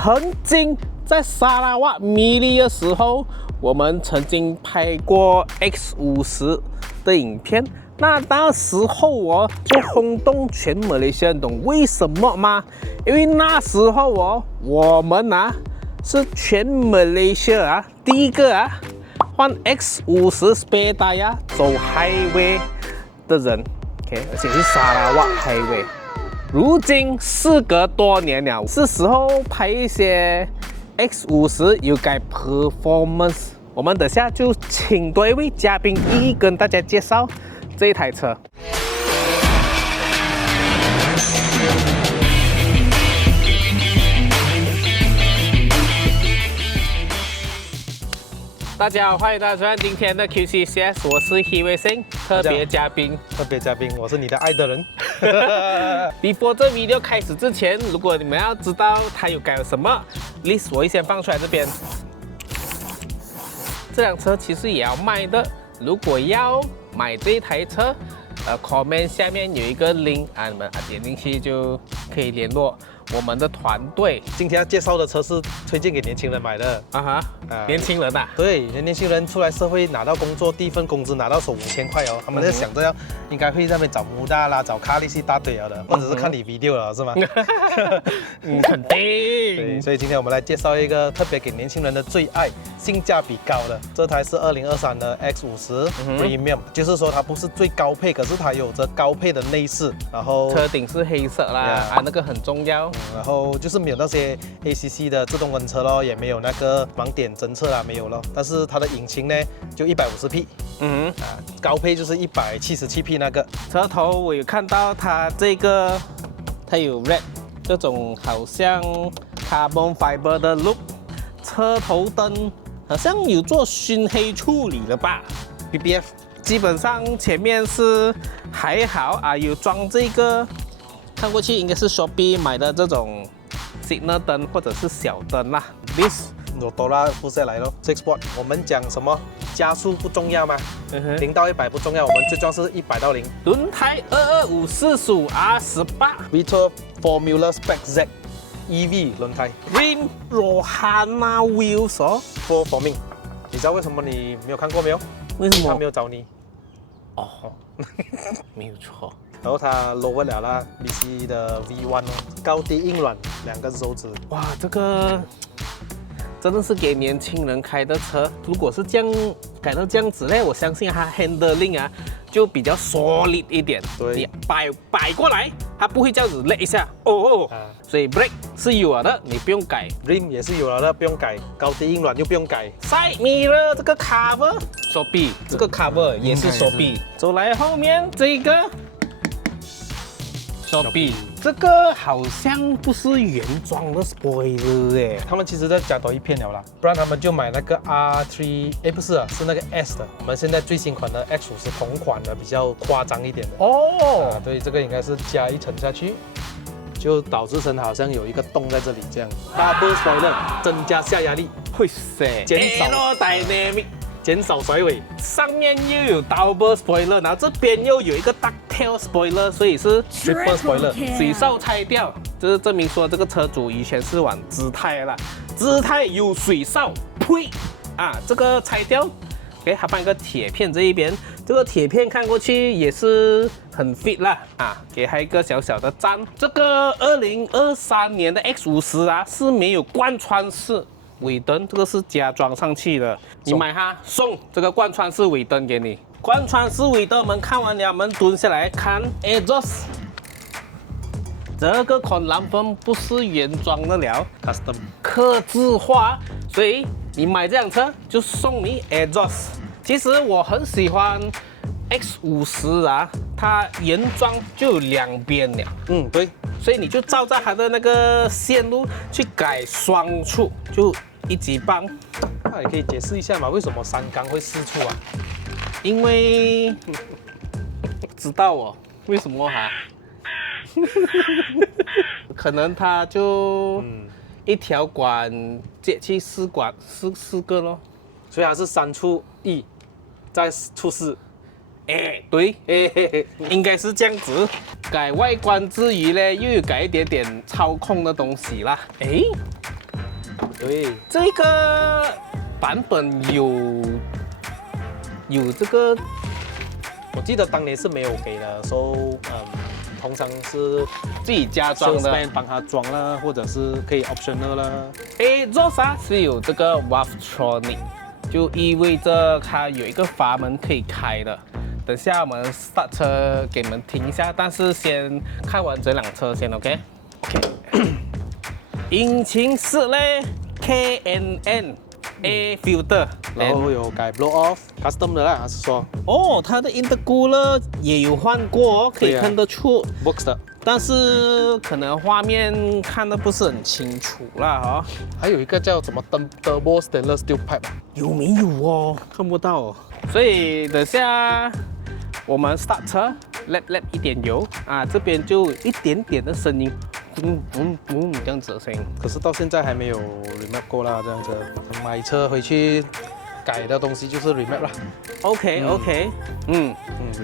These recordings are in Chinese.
曾经在沙拉瓦米利的时候，我们曾经拍过 X50的影片。那时候就轰动全马来西亚，懂为什么吗？因为那时候我们是全马来西亚第一个换 X50 spare tire 走 highway 的人 ，OK， 而且是沙拉瓦 highway。如今事隔多年了，是时候拍一些 X50有改 performance。我们等下就请多一位嘉宾一一跟大家介绍这一台车。大家好，欢迎大家收看今天的 QCCS， 我是 Hiwei Sing， 特别嘉宾，我是你的爱的人。Before 这 video 开始之前，如果你们要知道它有改了什么 list， 我会先放出来这边。这辆车其实也要卖的，如果要买这一台车，comment 下面有一个 link 你们点进去就可以联络我们的团队。今天要介绍的车是推荐给年轻人买的年轻人对，年轻人出来社会拿到工作，第一份工资拿到手5000块他们在想着应该会在那边找穆大啦，找卡利西大堆了的，或者是看你 video 了是吗？肯定。对，所以今天我们来介绍一个特别给年轻人的最爱，性价比高的，这台是2023的 X50 Premium，就是说它不是最高配，可是它有着高配的内饰，然后车顶是黑色啦，那个很重要。然后就是没有那些 ACC 的自动跟车咯，也没有那个盲点侦测啦，没有咯。但是它的引擎呢，就150匹，高配就是177匹那个。车头我有看到它这个，它有 red 这种好像 carbon fiber 的 look， 车头灯好像有做熏黑处理了吧 ？BBF 基本上前面是还好有装这个。看过去应该是 Shopee 买的这种 signal 灯或者是小灯啦。This 有多拉附下来咯。6 Sport 我们讲什么加速不重要吗？0到100不重要，我们最重要是100到0。轮胎225/45R18 Vito Formula Spec Z EV 轮胎。Rim Rohana Wheels For Forming， 你知道为什么你没有看过没有？为什么？他没有找你。没有错。然后它 lower 了啦 ，BC 的 V1 高低硬软2根手指。哇，这个真的是给年轻人开的车。如果是这样改到这样子呢，我相信它 handling 就比较 solid 一点。对，你摆过来，它不会这样子勒一下所以 brake 是有了的，你不用改。rim 也是有了的，不用改。高低硬软就不用改。Side mirror 这个 cover Shopee， 这个 cover 也是 Shopee。走来后面这个。Shopee 这个好像不是原装的 spoiler 他们其实在加多一片了啦，不然他们就买那个 R3，不是是那个 S 的。我们现在最新款的 X50同款的比较夸张一点的对，这个应该是加一层下去，就导致成好像有一个洞在这里这样。Double spoiler 增加下压力，减少 aerodynamic。减少甩尾，上面又有 double spoiler， 然后这边又有一个 ducktail spoiler， 所以是 triple spoiler。水哨拆掉，就是证明说这个车主以前是玩姿态啦，姿态有水哨，呸这个拆掉，给它放一个铁片这一边，这个铁片看过去也是很 fit 啦给它一个小小的赞。这个2023年的 X50是没有贯穿式尾灯，这个是加装上去的。你买它送这个贯穿式尾灯给你。贯穿式尾灯我们看完了，我们蹲下来看 exhaust。这个 conlamp 不是原装的了 ，custom 客制化，所以你买这辆车就送你 exhaust。其实我很喜欢 X50它原装就有2边了。对。所以你就照着它的那个线路去改双触，就一级棒。那你可以解释一下吗？为什么3缸会4触因为不知道为什么可能它就一条管接去4个咯，所以它是3触1，再触4。对，应该是这样子。改外观之余呢，又有改一点点操控的东西啦。对，这个版本有这个，我记得当年是没有给的，通常是自己加装的。salesman 帮他装啦，或者是可以 optional 啦。Rosa 是有这个 Valvetronic， 就意味着它有一个阀门可以开的。等下我们 start 车给你们听一下，但是先看完这辆车先 ，OK？ 引擎室嘞 ，K&N A filter， 然后有改 blow off custom 的啦，还是说哦，它的 intercooler 也有换过哦，可以看得出 box 的，但是可能画面看得不是很清楚啦哈。还有一个叫什么 turbo stainless steel pipe， 有没有哦？看不到哦。所以等下我们 start 车 ，lap 一点油啊，这边就一点点的声音，这样子的声音。可是到现在还没有 remap 过啦，这样子买车回去改的东西就是 remap 啦。OK，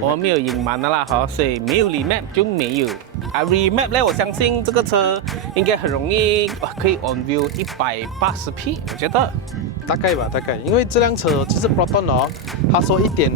我们没有隐瞒的啦哈，所以没有 remap 就没有啊 remap 呢，我相信这个车应该很容易可以 on view 180p， 我觉得大概吧，大概，因为这辆车其实 Proton 哦，他说1.5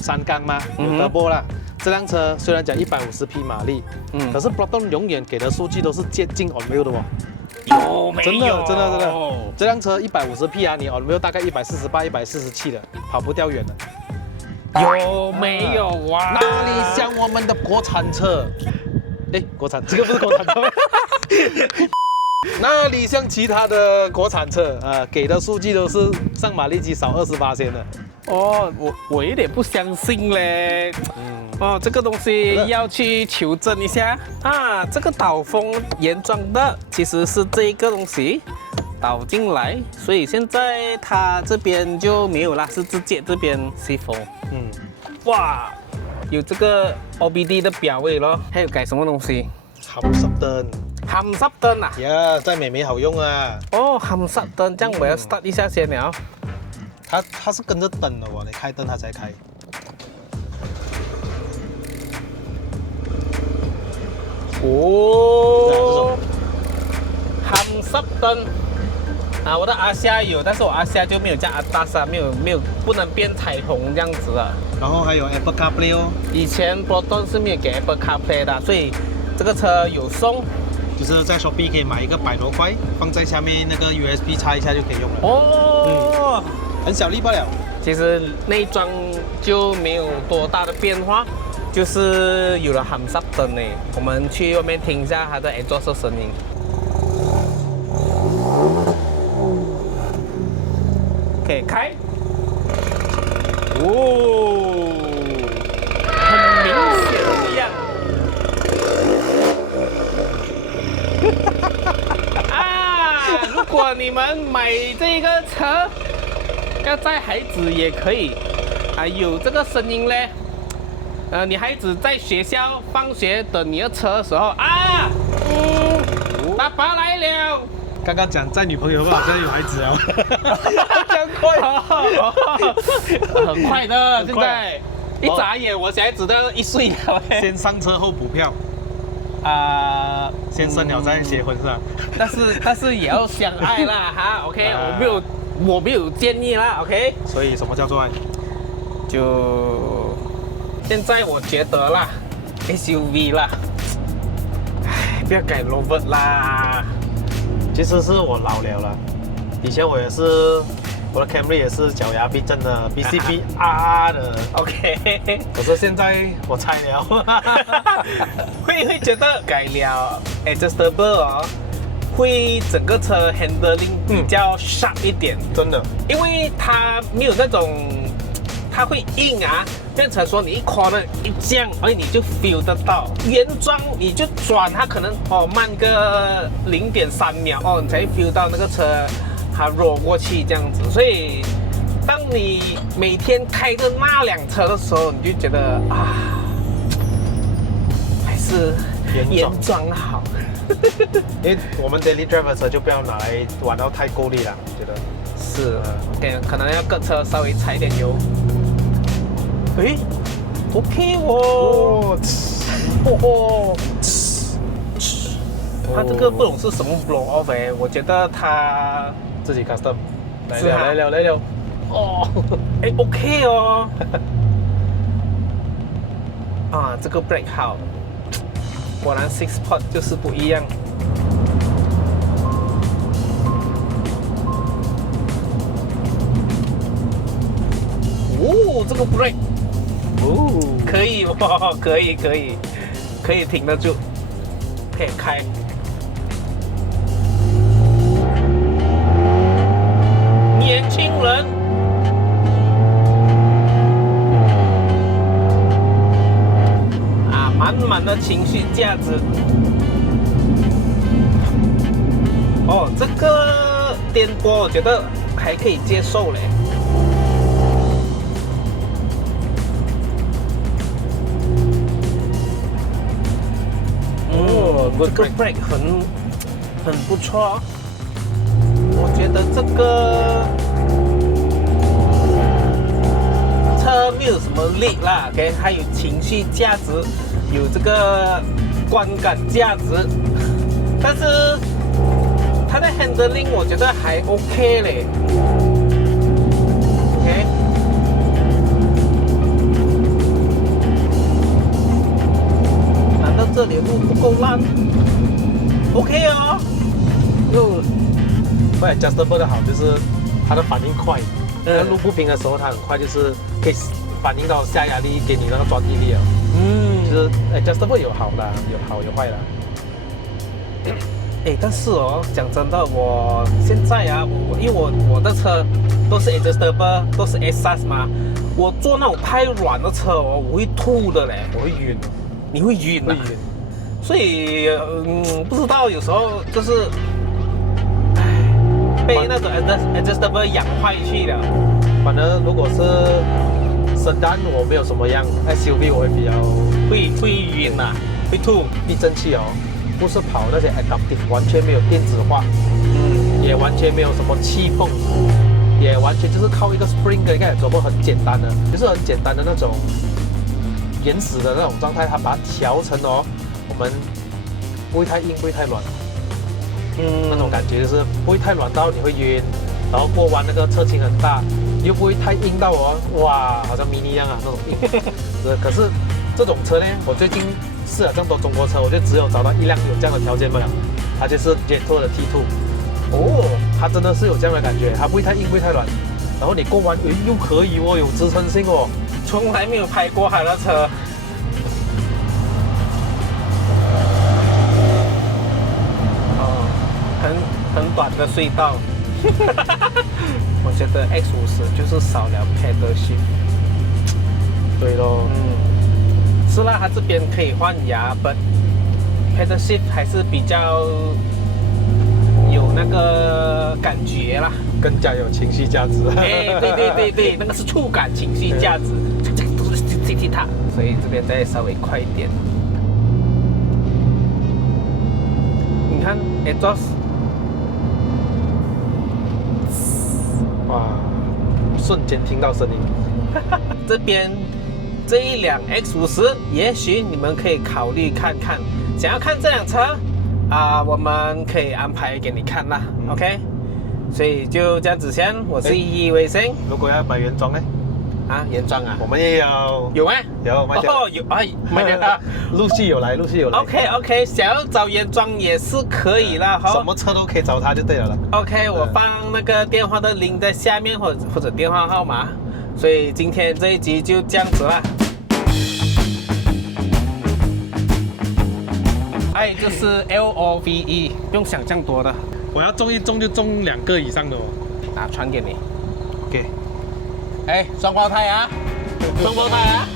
三缸嘛，有 turbo 啦。这辆车虽然讲150匹马力，可是 Proton 永远给的数据都是接近 on view 的哦。有没有？真的，这辆车150匹啊，你 on view 大概148、147的，跑不掉远的。有没有啊？哪里像我们的国产车？国产这个不是国产车。哪里像其他的国产车啊？给的数据都是上马力机少28%的。哦，我有点不相信嘞。这个东西要去求证一下啊。这个导风原装的其实是这一个东西导进来，所以现在它这边就没有啦，是直接这边吸风。哇，有这个 OBD 的表位咯，还有改什么东西？含湿灯。含湿灯啊？呀，在美美好用啊。哦，含湿灯，这样我要 start 一下先了。它是跟着灯的哦，你开灯它才开。哦，含湿灯啊，我的阿夏有，但是我阿夏就没有叫阿达莎，没有不能变彩虹这样子的。然后还有 Apple CarPlay 哦，以前 Proton 是没有给 Apple CarPlay 的，所以这个车有送，就是在 Shopee 可以买一个100多块，放在下面那个 USB 插一下就可以用了。哦，很小力罢了。其实内装就没有多大的变化。就是有了含湿灯呢，我们去外面听一下它的 exhaust 声音。OK， 开。哦，很明显一样。啊，如果你们买这个车，要载孩子也可以，有这个声音嘞。你孩子在学校放学等你的车的时候啊，爸爸来了。刚刚讲载女朋友吧，现在有孩子了，这样快，很快的。现在一眨眼，我小孩子都1岁了。先上车后补票先生了再结婚是吧？但是也要相爱啦哈。OK， 我没有建议啦。OK， 所以什么叫做爱？就现在我觉得啦 ，SUV 啦，不要改 Rover 啦。其实是我老了啦，以前我也是，我的 Camry 也是脚牙避震的 BCB 的 ，OK。可是现在我拆了，会觉得改了 adjustable 哦，会整个车 handling 比较 sharp 一点，真的，因为它没有那种，它会硬啊，变成说你一 corner 一降，你就 feel 得到。原装你就转，它可能慢个0.3秒你才 feel 到那个车它 roll 过去这样子。所以当你每天开着那辆车的时候，你就觉得还是原装好。因为我们 daily driver 车就不要拿来玩到太够力了，我觉得是可能要各车稍微踩点油。OK 哦，它这个不懂是什么 blow off 哎，我觉得它自己 custom。是啊来了。哦，哎 OK 哦。啊，这个 brake 好，果然 six pot 就是不一样。哦，这个 brake， 哦，可以哦，可以挺得住，可以开。年轻人，啊，满满的情绪价值。哦，这个颠簸我觉得还可以接受嘞。这个 brake 很不错，我觉得这个车没有什么力啦，给它有情绪价值，有这个观感价值，但是它的 handling 我觉得还 OK 嘞 ，OK。这里路不够烂 ，OK 哦。不然 Adjustable 的好就是它的反应快，路不平的时候它很快就是可以反应到下压力，给你那个抓地力啊。就是 Adjustable 有好的，有好有坏的。但是哦，讲真的，我现在啊，因为我的车都是 Adjustable， 都是 S-Class 嘛，我坐那种太软的车哦，我会吐的嘞，我会晕。你会晕啊？所以不知道有时候就是，被那种 adjustable 养坏去了。反正如果是sedan我没有什么样 ，SUV 我会比较会晕啊，会吐。避震器哦，不是跑那些 adaptive， 完全没有电子化，也完全没有什么气泵，也完全就是靠一个 spring 的，应该怎么很简单的，就是很简单的那种。原始的那种状态，它把它调成哦，我们不会太硬，不会太软，那种感觉就是不会太软到你会晕，然后过弯那个侧倾很大，又不会太硬到哦，哇，好像 mini 一样啊那种硬。可是这种车呢，我最近试了这么多中国车，我就只有找到一辆有这样的条件不了，它就是 Jetor 的 T2。哦，它真的是有这样的感觉，它不会太硬，不会太软，然后你过弯又可以哦，有支撑性哦。从来没有拍过他的车，很短的隧道。我觉得 X50就是少了 pedal shift。对咯，是啦，它这边可以换牙 ，but pedal shift 还是比较有那个感觉啦，更加有情绪价值。对，那个是触感情绪价值。踢它，所以这边再稍微快一点。你看 exhaust， 哇，瞬间听到声音。这边这一辆 X50，也许你们可以考虑看看。想要看这辆车啊，我们可以安排给你看啦。OK， 所以就这样子先。我是一维星。如果要买原装呢？啊，原装啊，我们也有，有吗？有，卖掉。哦，有哎，卖掉它，陆续有来。OK， 想要找原装也是可以啦，什么车都可以找他就对了。OK， 我放那个电话的 link 在下面，或者电话号码。所以今天这一集就这样子啦。爱就是 LOVE， 不用想这样多的。我要中一中就中2个以上的哦。传给你。 OK。双胞胎啊，双胞胎啊。